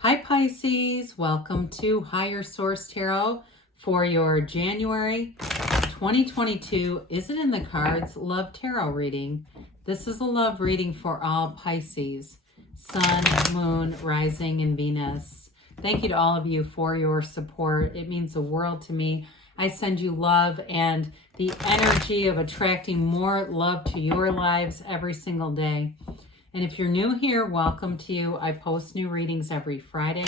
Hi Pisces, welcome to Higher Source Tarot for your January 2022 Is It in the Cards Love Tarot reading. This is a love reading for all Pisces, Sun, Moon, Rising, and Venus. Thank you to all of you for your support. It means the world to me. I send you love and the energy of attracting more love to your lives every single day. And if you're new here, welcome to you. I post new readings every Friday,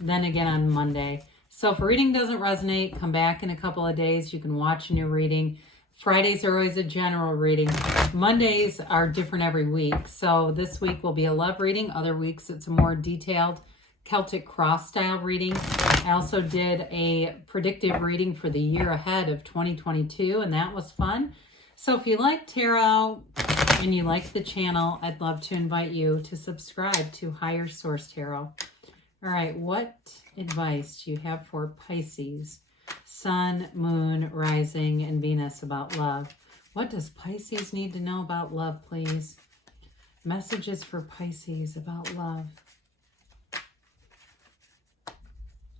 then again on Monday. So if a reading doesn't resonate, come back in a couple of days. You can watch a new reading. Fridays are always a general reading. Mondays are different every week. So this week will be a love reading. Other weeks it's a more detailed Celtic cross style reading. I also did a predictive reading for the year ahead of 2022, and that was fun. So if you like tarot and you like the channel, I'd love to invite you to subscribe to Higher Source Tarot. All right, what advice do you have for Pisces, Sun, Moon, Rising, and Venus about love? What does Pisces need to know about love, please? Messages for Pisces about love.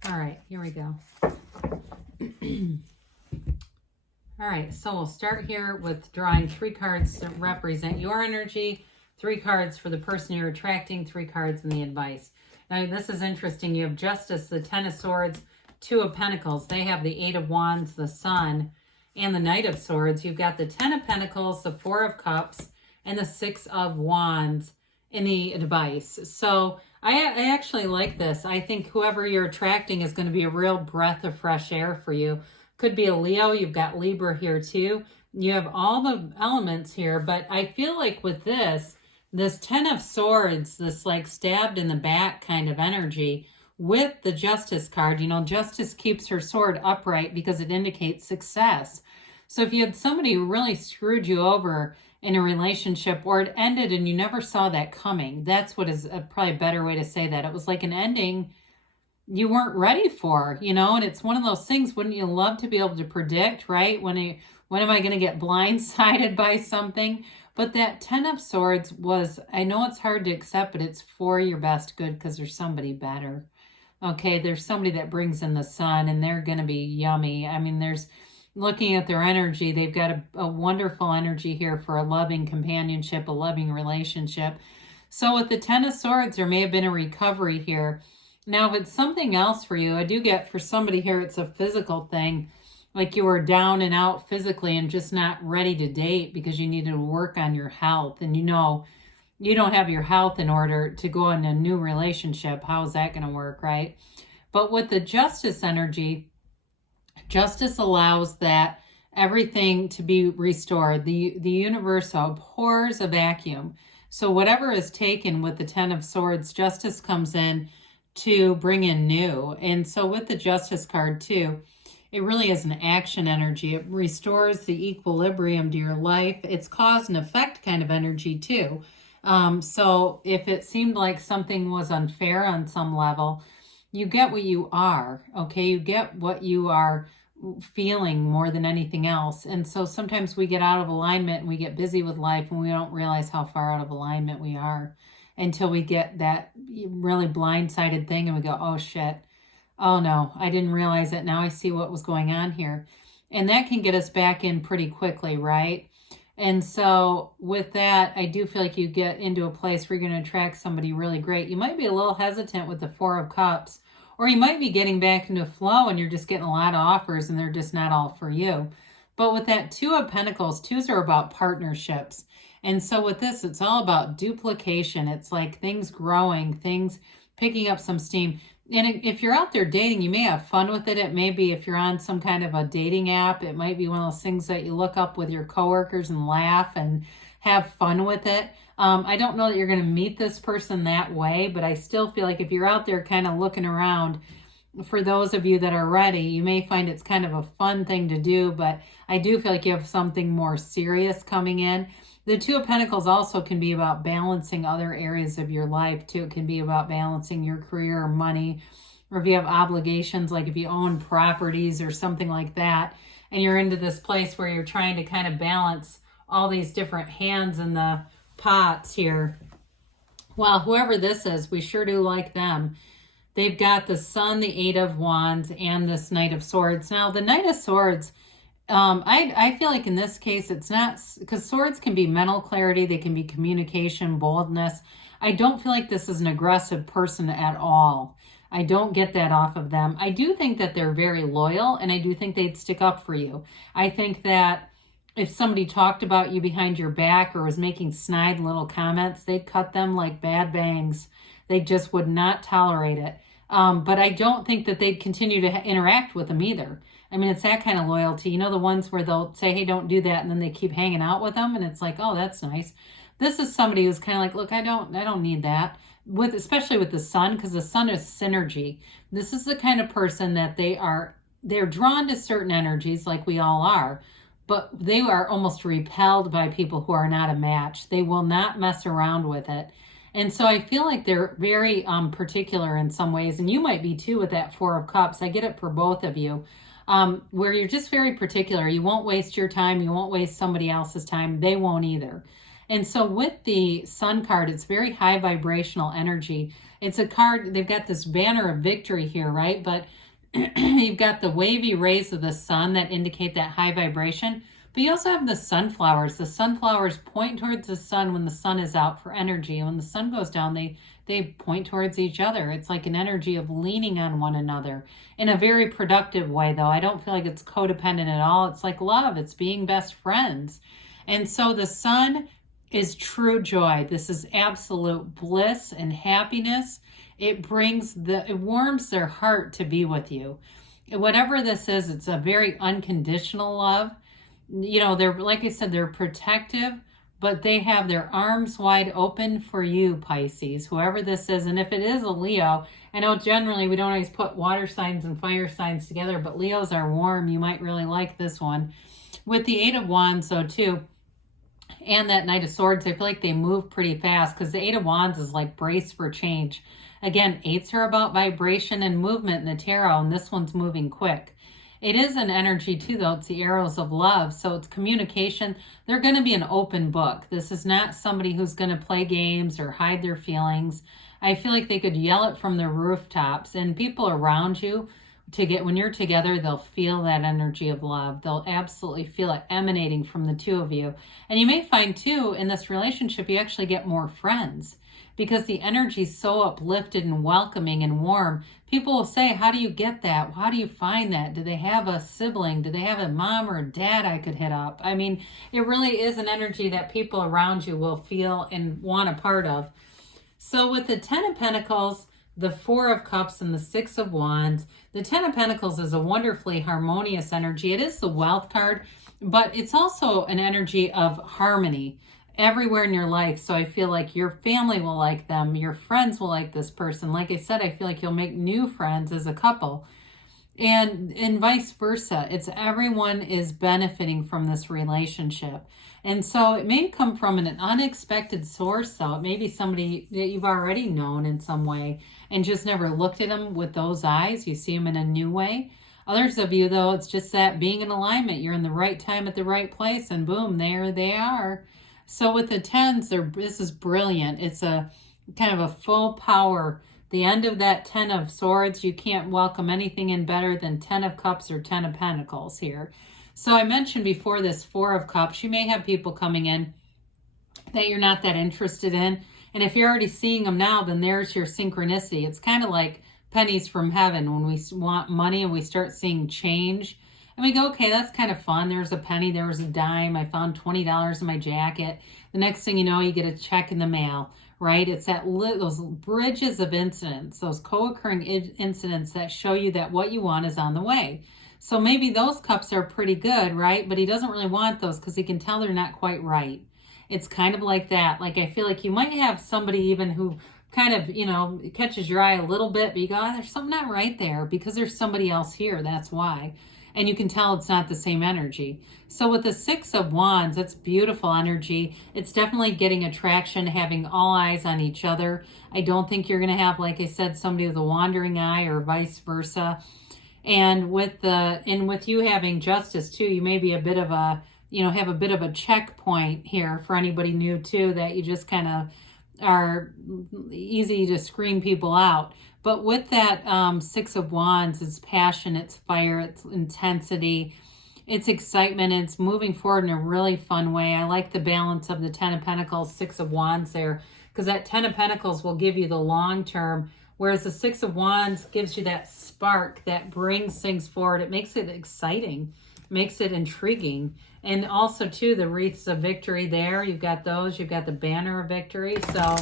All right, here we go. All right, so we'll start here with drawing 3 cards to represent your energy, 3 cards for the person you're attracting, 3 cards in the advice. Now, this is interesting. You have Justice, the 10 of Swords, 2 of Pentacles. They have the 8 of Wands, the Sun, and the Knight of Swords. You've got the 10 of Pentacles, the 4 of Cups, and the 6 of Wands in the advice. So I actually like this. I think whoever you're attracting is going to be a real breath of fresh air for you. Could be a Leo. You've got Libra here too. You have all the elements here, but I feel like with this 10 of Swords, this like stabbed in the back kind of energy with the Justice card, Justice keeps her sword upright because it indicates success. So if you had somebody who really screwed you over in a relationship, or it ended and you never saw that coming, that's what is probably a better way to say that. It was like an ending you weren't ready for, and it's one of those things, wouldn't you love to be able to predict, right? When am I going to get blindsided by something? But that 10 of Swords was, I know it's hard to accept, but it's for your best good because there's somebody better. Okay, there's somebody that brings in the sun and they're going to be yummy. I mean, looking at their energy, they've got a wonderful energy here for a loving companionship, a loving relationship. So with the 10 of Swords, there may have been a recovery here. Now, if it's something else for you, I do get for somebody here, it's a physical thing, like you were down and out physically and just not ready to date because you needed to work on your health. And you don't have your health in order to go in a new relationship. How is that going to work, right? But with the Justice energy, Justice allows that everything to be restored. The universe abhors a vacuum. So whatever is taken with the 10 of Swords, Justice comes in to bring in new. And so with the Justice card too, it really is an action energy. It restores the equilibrium to your life. It's cause and effect kind of energy too. So if it seemed like something was unfair on some level, you get what you are, okay? You get what you are feeling more than anything else. And so sometimes we get out of alignment and we get busy with life and we don't realize how far out of alignment we are until we get that really blindsided thing and we go, oh shit, oh no, I didn't realize it. Now I see what was going on here. And that can get us back in pretty quickly, right? And so with that, I do feel like you get into a place where you're going to attract somebody really great. You might be a little hesitant with the 4 of Cups, or you might be getting back into flow and you're just getting a lot of offers and they're just not all for you. But with that 2 of Pentacles, 2s are about partnerships. And so with this, it's all about duplication. It's like things growing, things picking up some steam. And if you're out there dating, you may have fun with it. It may be if you're on some kind of a dating app, it might be one of those things that you look up with your coworkers and laugh and have fun with it. I don't know that you're going to meet this person that way, but I still feel like if you're out there kind of looking around, for those of you that are ready, you may find it's kind of a fun thing to do, but I do feel like you have something more serious coming in. The 2 of Pentacles also can be about balancing other areas of your life too. It can be about balancing your career or money, or if you have obligations, like if you own properties or something like that, and you're into this place where you're trying to kind of balance all these different hands in the pots here. Well, whoever this is, we sure do like them. they've got the Sun, the Eight of Wands, and this Knight of Swords. Now, the Knight of Swords, I feel like in this case, it's not, because swords can be mental clarity, they can be communication, boldness. I don't feel like this is an aggressive person at all. I don't get that off of them. I do think that they're very loyal, and I do think they'd stick up for you. I think that if somebody talked about you behind your back or was making snide little comments, they'd cut them like bad bangs. They just would not tolerate it. But I don't think that they'd continue to interact with them either. I mean, it's that kind of loyalty. You know, the ones where they'll say, hey, don't do that, and then they keep hanging out with them, and it's like, oh, that's nice. This is somebody who's kind of like, look, I don't need that. Especially with the Sun, because the Sun is synergy. This is the kind of person that they're drawn to certain energies, like we all are, but they are almost repelled by people who are not a match. They will not mess around with it. And so I feel like they're very particular in some ways, and you might be too with that Four of Cups. I get it for both of you, where you're just very particular. You won't waste your time. You won't waste somebody else's time. They won't either. And so with the Sun card, it's very high vibrational energy. It's a card, they've got this banner of victory here, right? But you've got the wavy rays of the sun that indicate that high vibration. But you also have the sunflowers. The sunflowers point towards the sun when the sun is out for energy. And when the sun goes down, they point towards each other. It's like an energy of leaning on one another in a very productive way, though. I don't feel like it's codependent at all. It's like love. It's being best friends. And so the sun is true joy. This is absolute bliss and happiness. It warms their heart to be with you. Whatever this is, it's a very unconditional love. You know, they're, like I said, they're protective, but they have their arms wide open for you, Pisces, whoever this is. And if it is a Leo, I know generally we don't always put water signs and fire signs together, but Leos are warm. You might really like this one. With the Eight of Wands, though, too, and that Knight of Swords, I feel like they move pretty fast, because the Eight of Wands is like brace for change. Again, eights are about vibration and movement in the tarot, and this one's moving quick. It is an energy too, though. It's the arrows of love, so it's communication. They're going to be an open book. This is not somebody who's going to play games or hide their feelings. I feel like they could yell it from the rooftops, and people around you, when you're together, they'll feel that energy of love. They'll absolutely feel it emanating from the two of you. And you may find too, in this relationship, you actually get more friends, because the energy is so uplifted and welcoming and warm. People will say, how do you get that? How do you find that? Do they have a sibling? Do they have a mom or a dad I could hit up? I mean, it really is an energy that people around you will feel and want a part of. So with the Ten of Pentacles, the Four of Cups, and the Six of Wands, the Ten of Pentacles is a wonderfully harmonious energy. It is the wealth card, but it's also an energy of harmony everywhere in your life. So I feel like your family will like them. Your friends will like this person. Like I said, I feel like you'll make new friends as a couple. And vice versa. It's everyone is benefiting from this relationship. And so it may come from an unexpected source, though. It may be somebody that you've already known in some way and just never looked at them with those eyes. You see them in a new way. Others of you, though, it's just that being in alignment. You're in the right time at the right place, and boom, there they are. So with the tens, this is brilliant. It's a kind of a full power. The end of that Ten of Swords, you can't welcome anything in better than Ten of Cups or Ten of Pentacles here. So I mentioned before this Four of Cups, you may have people coming in that you're not that interested in. And if you're already seeing them now, then there's your synchronicity. It's kind of like pennies from heaven when we want money and we start seeing change. And we go, okay, that's kind of fun. There's a penny, there was a dime. I found $20 in my jacket. The next thing you know, you get a check in the mail, right? It's those bridges of incidents, those co-occurring incidents that show you that what you want is on the way. So maybe those cups are pretty good, right? But he doesn't really want those because he can tell they're not quite right. It's kind of like that. Like, I feel like you might have somebody even who kind of, catches your eye a little bit, but you go, oh, there's something not right there because there's somebody else here. That's why. And you can tell it's not the same energy. So with the Six of Wands, it's beautiful energy. It's definitely getting attraction, having all eyes on each other. I don't think you're going to have, like I said, somebody with a wandering eye or vice versa. And with you having Justice too, you may be a bit of a, have a bit of a checkpoint here for anybody new too, that you just kind of are easy to screen people out. But with that Six of Wands, it's passion, it's fire, it's intensity, it's excitement, and it's moving forward in a really fun way. I like the balance of the Ten of Pentacles, Six of Wands there, because that Ten of Pentacles will give you the long term, whereas the Six of Wands gives you that spark that brings things forward. It makes it exciting, makes it intriguing. And also, too, the wreaths of victory there. You've got those. You've got the banner of victory. So,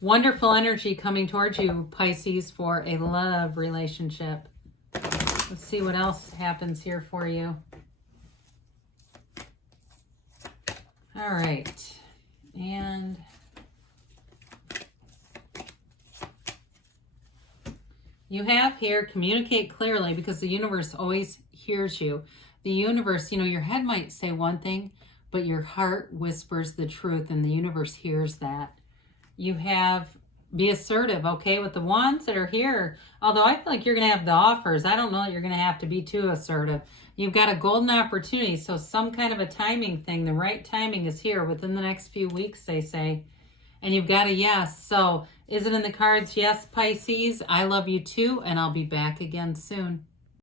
wonderful energy coming towards you, Pisces, for a love relationship. Let's see what else happens here for you. All right. And you have here, communicate clearly, because the universe always hears you. The universe, you know, your head might say one thing, but your heart whispers the truth, and the universe hears that. You have, be assertive, okay, with the wands that are here. Although I feel like you're going to have the offers. I don't know that you're going to have to be too assertive. You've got a golden opportunity, so some kind of a timing thing. The right timing is here within the next few weeks, they say. And you've got a yes. So is it in the cards? Yes, Pisces. I love you too, and I'll be back again soon.